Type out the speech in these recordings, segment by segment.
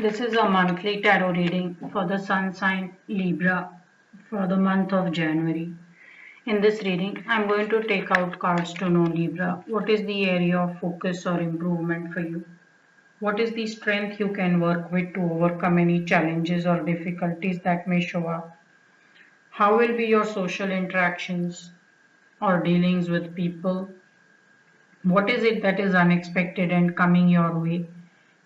This is a monthly tarot reading for the sun sign Libra for the month of January. In this reading, I'm going to take out cards to know Libra. What is the area of focus or improvement for you? What is the strength you can work with to overcome any challenges or difficulties that may show up? How will be your social interactions or dealings with people? What is it that is unexpected and coming your way?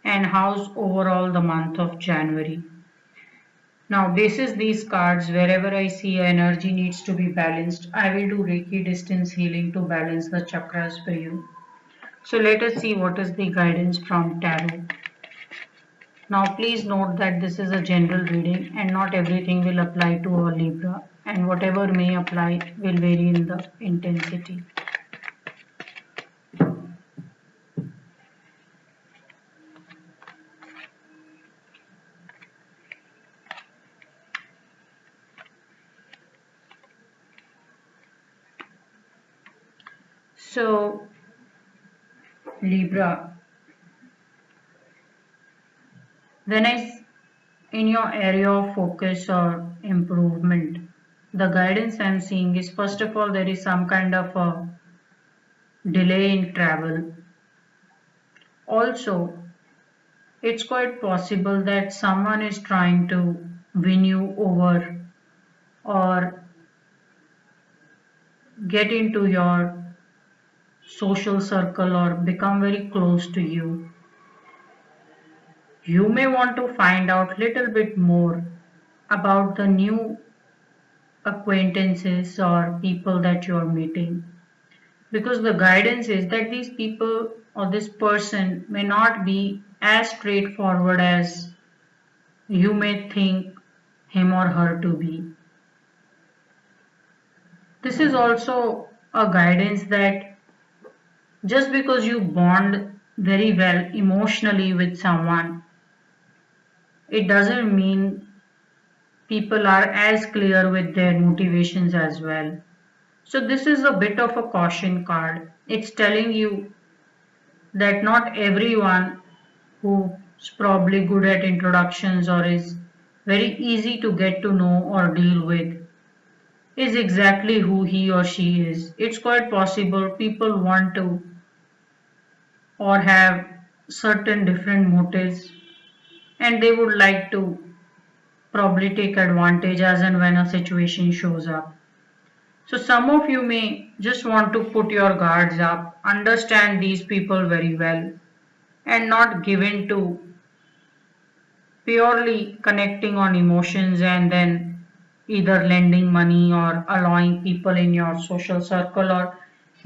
And how's overall the month of January? Now, basis these cards, wherever I see energy needs to be balanced, I will do Reiki distance healing to balance the chakras for you. So let us see what is the guidance from tarot. Now, please note that this is a general reading and not everything will apply to a Libra, and whatever may apply will vary in the intensity. So, Libra, when in your area of focus or improvement, the guidance I'm seeing is first of all, there is some kind of a delay in travel. Also, it's quite possible that someone is trying to win you over or get into your social circle or become very close to you. You may want to find out little bit more about the new acquaintances or people that you are meeting, because the guidance is that these people or this person may not be as straightforward as you may think him or her to be. This is also a guidance that just because you bond very well emotionally with someone, it doesn't mean people are as clear with their motivations as well. So, this is a bit of a caution card. It's telling you that not everyone who's probably good at introductions or is very easy to get to know or deal with is exactly who he or she is. It's quite possible people want to or have certain different motives and they would like to probably take advantage as and when a situation shows up. So some of you may just want to put your guards up, understand these people very well, and not give in to purely connecting on emotions and then either lending money or allowing people in your social circle or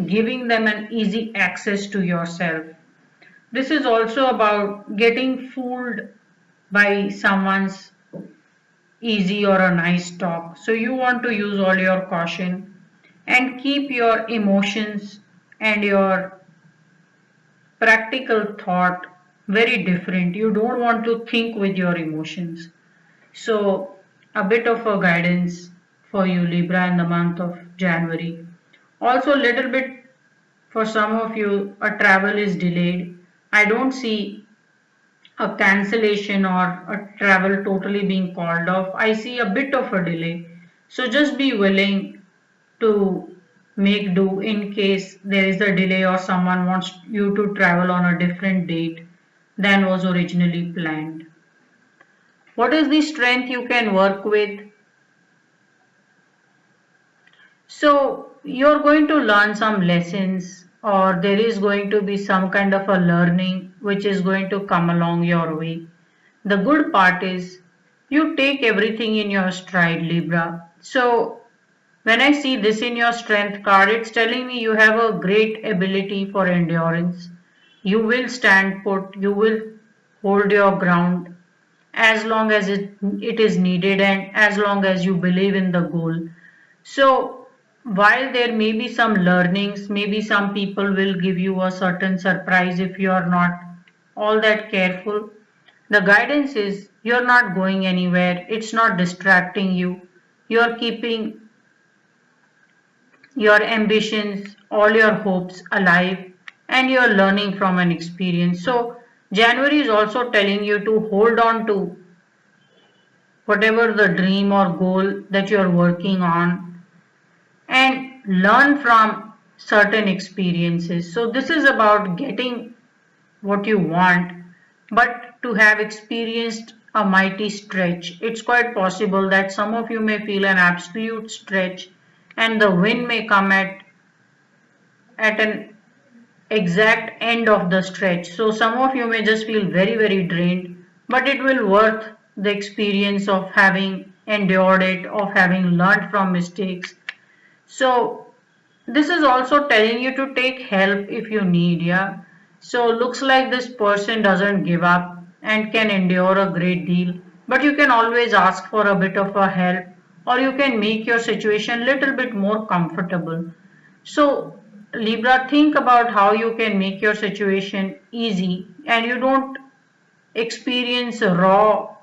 giving them an easy access to yourself. This is also about getting fooled by someone's easy or a nice talk. So you want to use all your caution and keep your emotions and your practical thought very different. You don't want to think with your emotions. So, a bit of a guidance for you, Libra, in the month of January. Also, a little bit for some of you, a travel is delayed. I don't see a cancellation or a travel totally being called off. I see a bit of a delay. So, just be willing to make do in case there is a delay or someone wants you to travel on a different date than was originally planned. What is the strength you can work with? So you're going to learn some lessons or there is going to be some kind of a learning which is going to come along your way. The good part is you take everything in your stride, Libra. So when I see this in your strength card, it's telling me you have a great ability for endurance. You will stand put, you will hold your ground as long as it is needed and as long as you believe in the goal. So, while there may be some learnings, maybe some people will give you a certain surprise if you are not all that careful. The guidance is you're not going anywhere, it's not distracting you, you're keeping your ambitions, all your hopes alive, and you're learning from an experience. So, January is also telling you to hold on to whatever the dream or goal that you're working on and learn from certain experiences. So, this is about getting what you want, but to have experienced a mighty stretch. It's quite possible that some of you may feel an absolute stretch and the win may come at an exact end of the stretch. So some of you may just feel very drained, but it will worth the experience of having endured it, of having learned from mistakes. So this is also telling you to take help if you need, yeah. So looks like this person doesn't give up and can endure a great deal, but you can always ask for a bit of a help, or you can make your situation little bit more comfortable. So Libra, think about how you can make your situation easy and you don't experience raw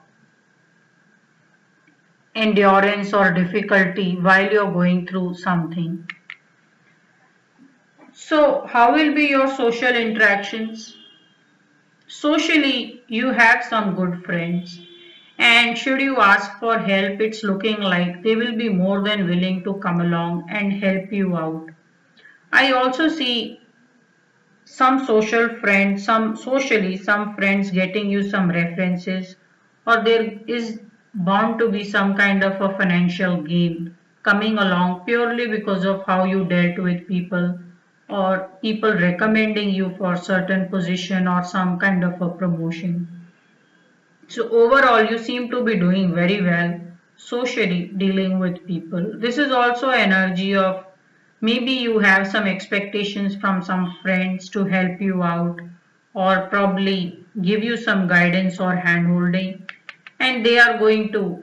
endurance or difficulty while you're going through something. So, how will be your social interactions? Socially, you have some good friends, and should you ask for help, it's looking like they will be more than willing to come along and help you out. I also see some social friends, some friends getting you some references, or there is bound to be some kind of a financial gain coming along purely because of how you dealt with people or people recommending you for certain position or some kind of a promotion. So overall, you seem to be doing very well socially dealing with people. This is also energy of maybe you have some expectations from some friends to help you out or probably give you some guidance or hand holding, and they are going to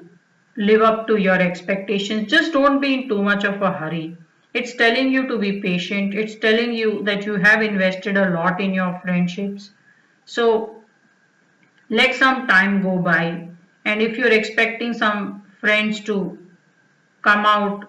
live up to your expectations. Just don't be in too much of a hurry. It's telling you to be patient. It's telling you that you have invested a lot in your friendships. So let some time go by, and if you're expecting some friends to come out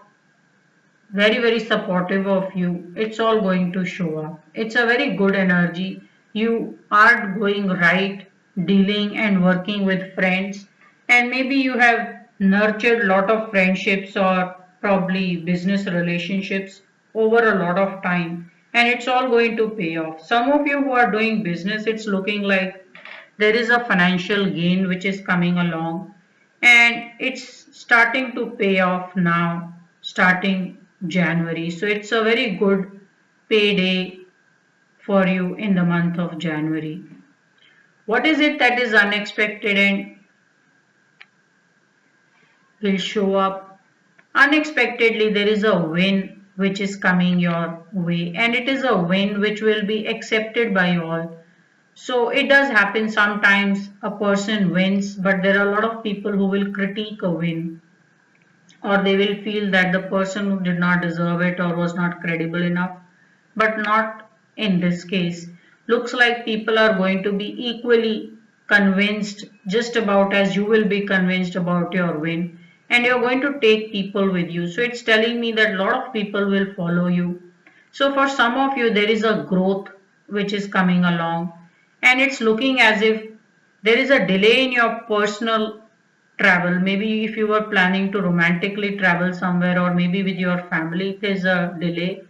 very supportive of you, it's all going to show up. It's a very good energy. You are going right dealing and working with friends, and maybe you have nurtured a lot of friendships or probably business relationships over a lot of time, and it's all going to pay off. Some of you who are doing business, it's looking like there is a financial gain which is coming along, and it's starting to pay off now starting January. So it's a very good payday for you in the month of January. What is it that is unexpected and will show up? Unexpectedly, there is a win which is coming your way, and it is a win which will be accepted by all. So it does happen sometimes a person wins, but there are a lot of people who will critique a win, or they will feel that the person did not deserve it or was not credible enough, but not in this case. Looks like people are going to be equally convinced just about as you will be convinced about your win, and you're going to take people with you. So it's telling me that a lot of people will follow you. So for some of you there is a growth which is coming along, and it's looking as if there is a delay in your personal travel. Maybe if you were planning to romantically travel somewhere or maybe with your family, there's a delay.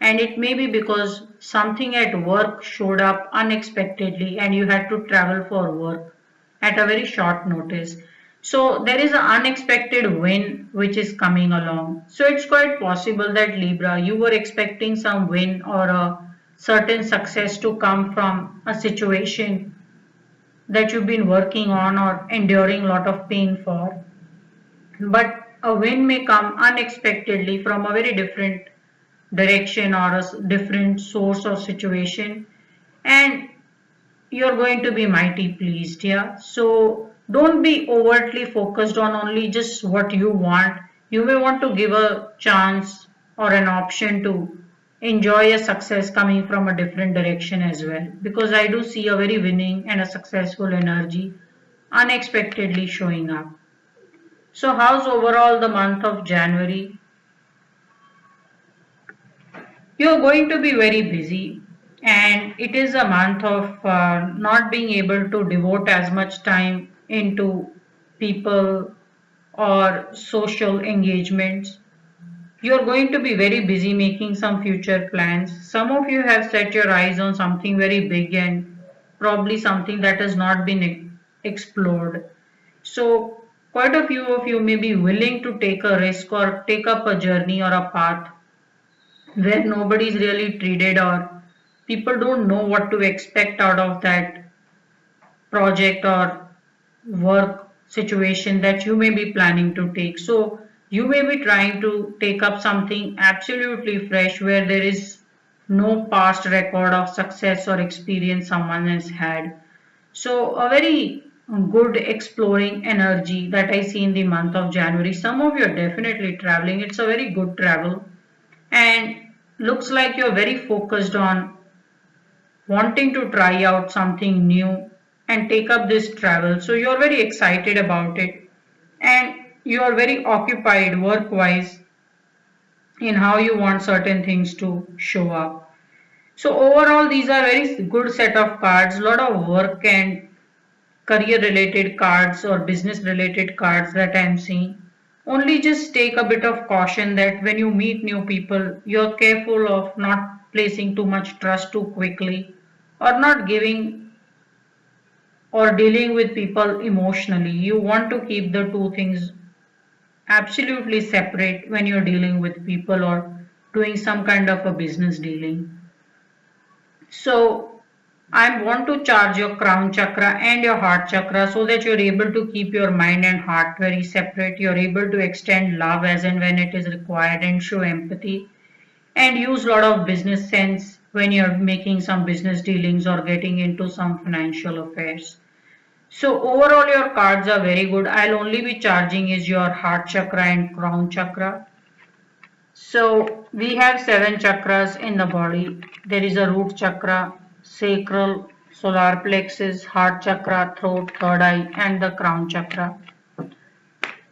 And it may be because something at work showed up unexpectedly and you had to travel for work at a very short notice. So there is an unexpected win which is coming along. So it's quite possible that Libra, you were expecting some win or a certain success to come from a situation that you've been working on or enduring a lot of pain for. But a win may come unexpectedly from a very different direction or a different source or situation, and you're going to be mighty pleased. Yeah. So don't be overtly focused on only just what you want. You may want to give a chance or an option to enjoy a success coming from a different direction as well, because I do see a very winning and a successful energy unexpectedly showing up. So how's overall the month of January? You're going to be very busy. and it is a month of not being able to devote as much time into people or social engagements. You're going to be very busy making some future plans. Some of you have set your eyes on something very big and probably something that has not been explored. So, quite a few of you may be willing to take a risk or take up a journey or a path where nobody's really treated or people don't know what to expect out of that project or work situation that you may be planning to take. So you may be trying to take up something absolutely fresh where there is no past record of success or experience someone has had. So a very good exploring energy that I see in the month of January. Some of you are definitely traveling. It's a very good travel and looks like you're very focused on wanting to try out something new and take up this travel. So you're very excited about it and you're very occupied work wise in how you want certain things to show up. So overall these are very good set of cards, lot of work and career related cards or business related cards that I'm seeing. Only just take a bit of caution that when you meet new people, you're careful of not placing too much trust too quickly or not giving or dealing with people emotionally. You want to keep the two things absolutely separate when you're dealing with people or doing some kind of a business dealing. So I want to charge your crown chakra and your heart chakra so that you're able to keep your mind and heart very separate. You're able to extend love as and when it is required and show empathy and use a lot of business sense when you're making some business dealings or getting into some financial affairs. So overall your cards are very good. I'll only be charging is your heart chakra and crown chakra. So we have seven chakras in the body. There is a root chakra, sacral, solar plexus, heart chakra, throat, third eye and the crown chakra.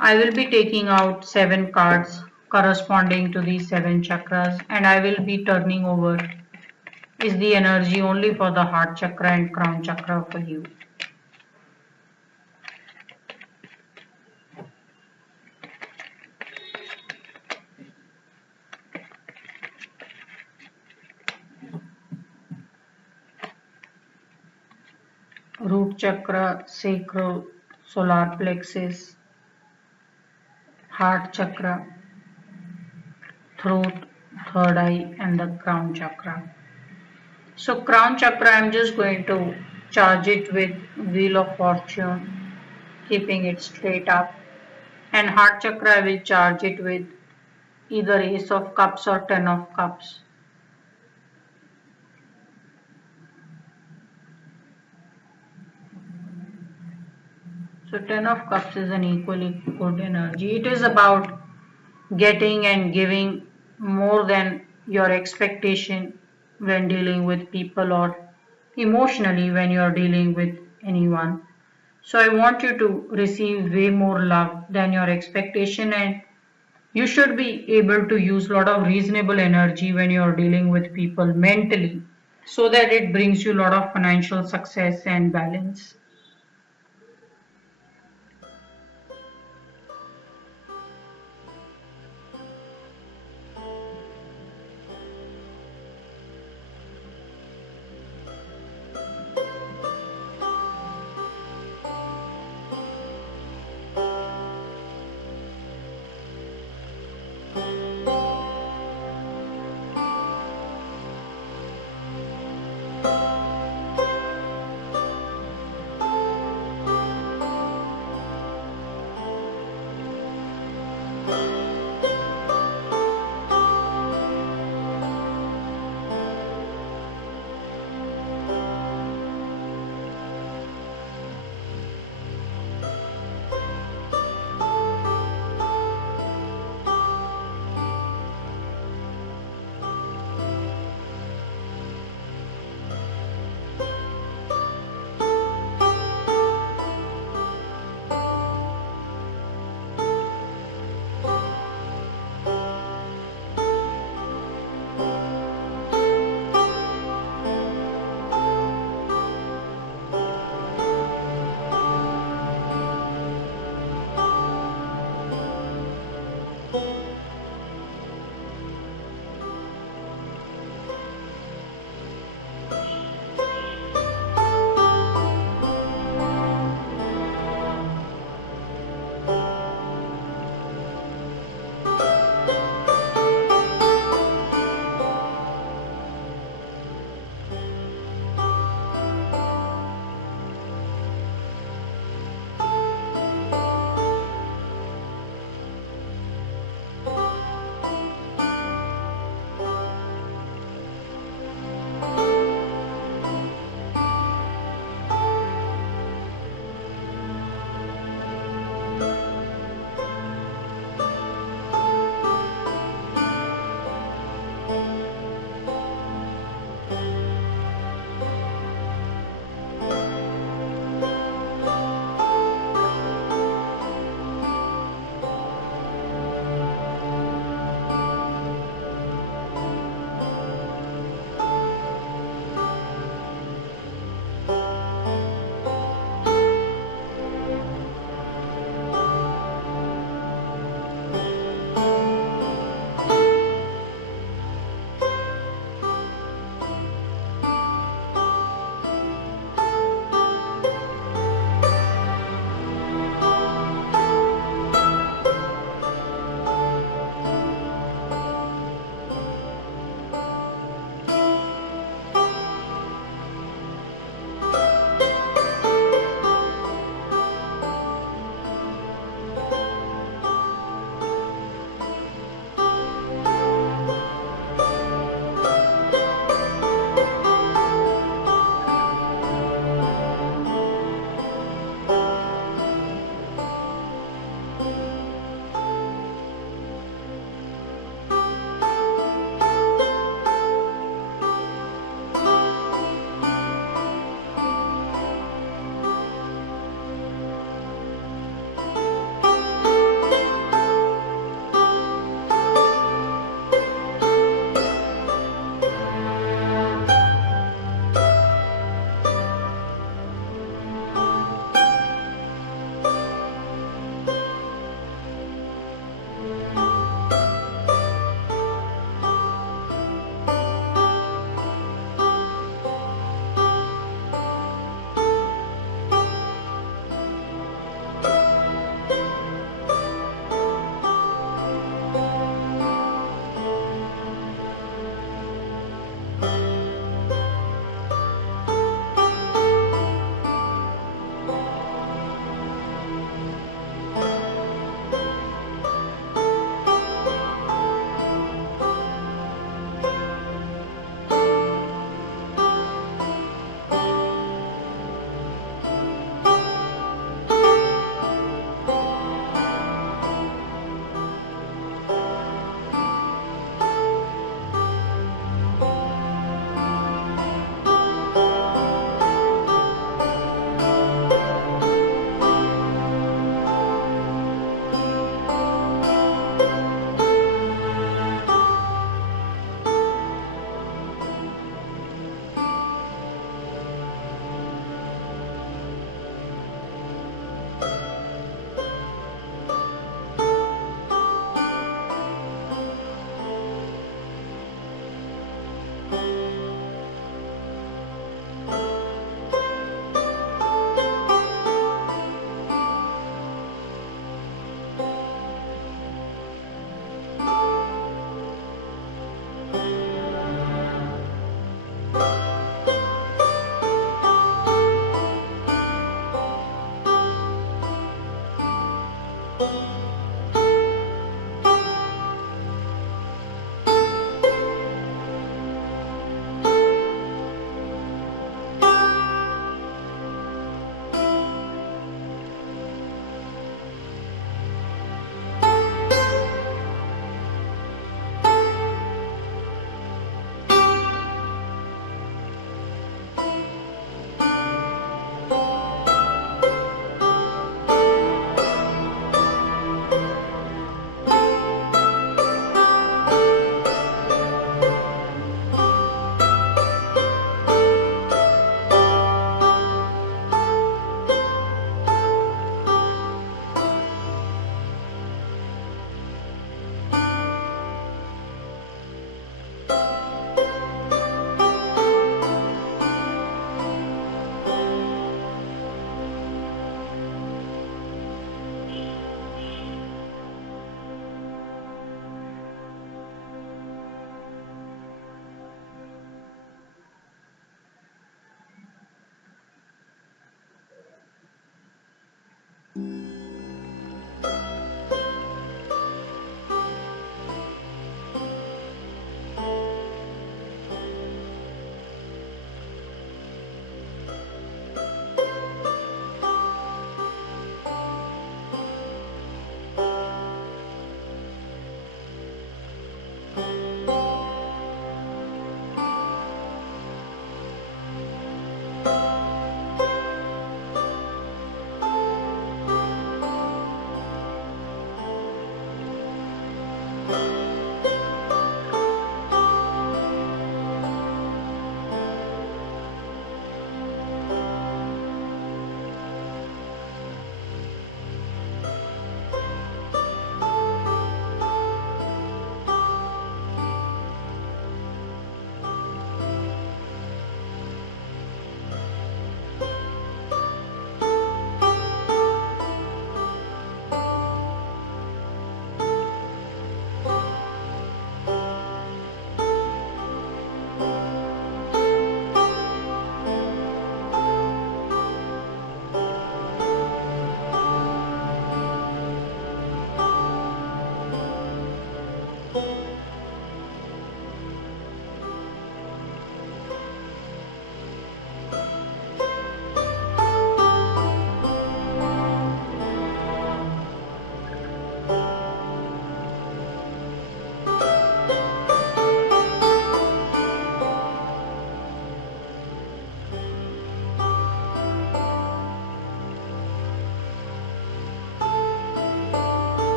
I will be taking out seven cards corresponding to these seven chakras and I will be turning over is the energy only for the heart chakra and crown chakra for you. Root chakra, sacral, solar plexus, heart chakra, throat, third eye and the crown chakra. So crown chakra I'm just going to charge it with wheel of fortune, keeping it straight up, and heart chakra I will charge it with either ace of cups or 10 of cups. So 10 of cups is an equally good energy. It is about getting and giving more than your expectation when dealing with people or emotionally when you are dealing with anyone. So I want you to receive way more love than your expectation and you should be able to use a lot of reasonable energy when you are dealing with people mentally so that it brings you a lot of financial success and balance.